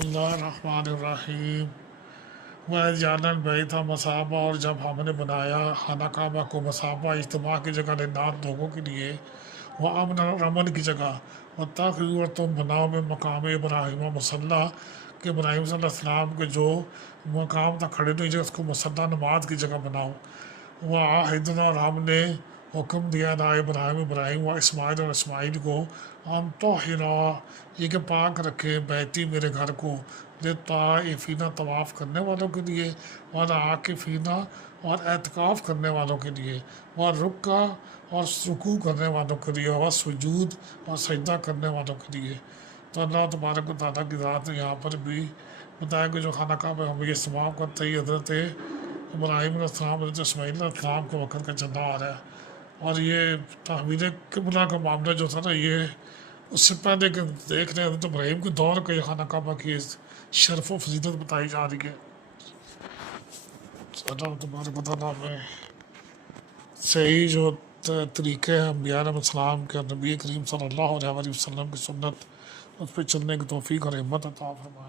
اللہ الرحمن الرحیم وَإِذْ البیت مصابہ، اور جب ہم نے بنایا خانہ کعبہ کو مصابہ اجتماع کی جگہ للناس لوگوں کے لیے، وَأَمْنًا اور امن کی جگہ، وَاتَّخِذُوا اور تم بناؤ میں مقام ابراہیم مصلی، کہ ابراہیم صلی اللہ علیہ وسلم کے جو مقام تھا کھڑے ہوئی جگہ اس کو مصلی نماز کی جگہ بناؤ۔ وَعَاہِدْنَا اور ہم نے حکم دیا نا ابراہیم و اسماعیل اور اسماعیل کو، ان طہرا یہ کہ پاک رکھے بیتی میرے گھر کو، للطائفین طواف کرنے والوں کے لیے، والعاکفین اور اعتکاف کرنے والوں کے لیے، والرکع اور رکوع کرنے والوں کے لیے، والسجود اور سجدہ کرنے والوں کے لیے۔ تو اللہ تبارک و تعالیٰ کی ذات نے یہاں پر بھی بتایا کہ جو خانہ کعبہ ہم یہ استعمال کرتے ہی حضرت ابراہیم علیہ السلام حضرت اسماعیل علیہ السلام کے وقت کا چلا آ رہا ہے، اور یہ تحویل قبلہ کا معاملہ جو تھا نا، یہ اس سے پہلے کہ دیکھ رہے ہیں حضرت ابراہیم کے دور کے خانہ کعبہ کی شرف و فضیلت بتائی جا رہی ہے۔ اللہ تبارک و تعالیٰ میں صحیح جو طریقے ہیں انبیاء علیہ السلام کے، نبی کریم صلی اللہ علیہ وسلم کی سنت، اس پہ چلنے کی توفیق اور ہمت عطا فرمائے۔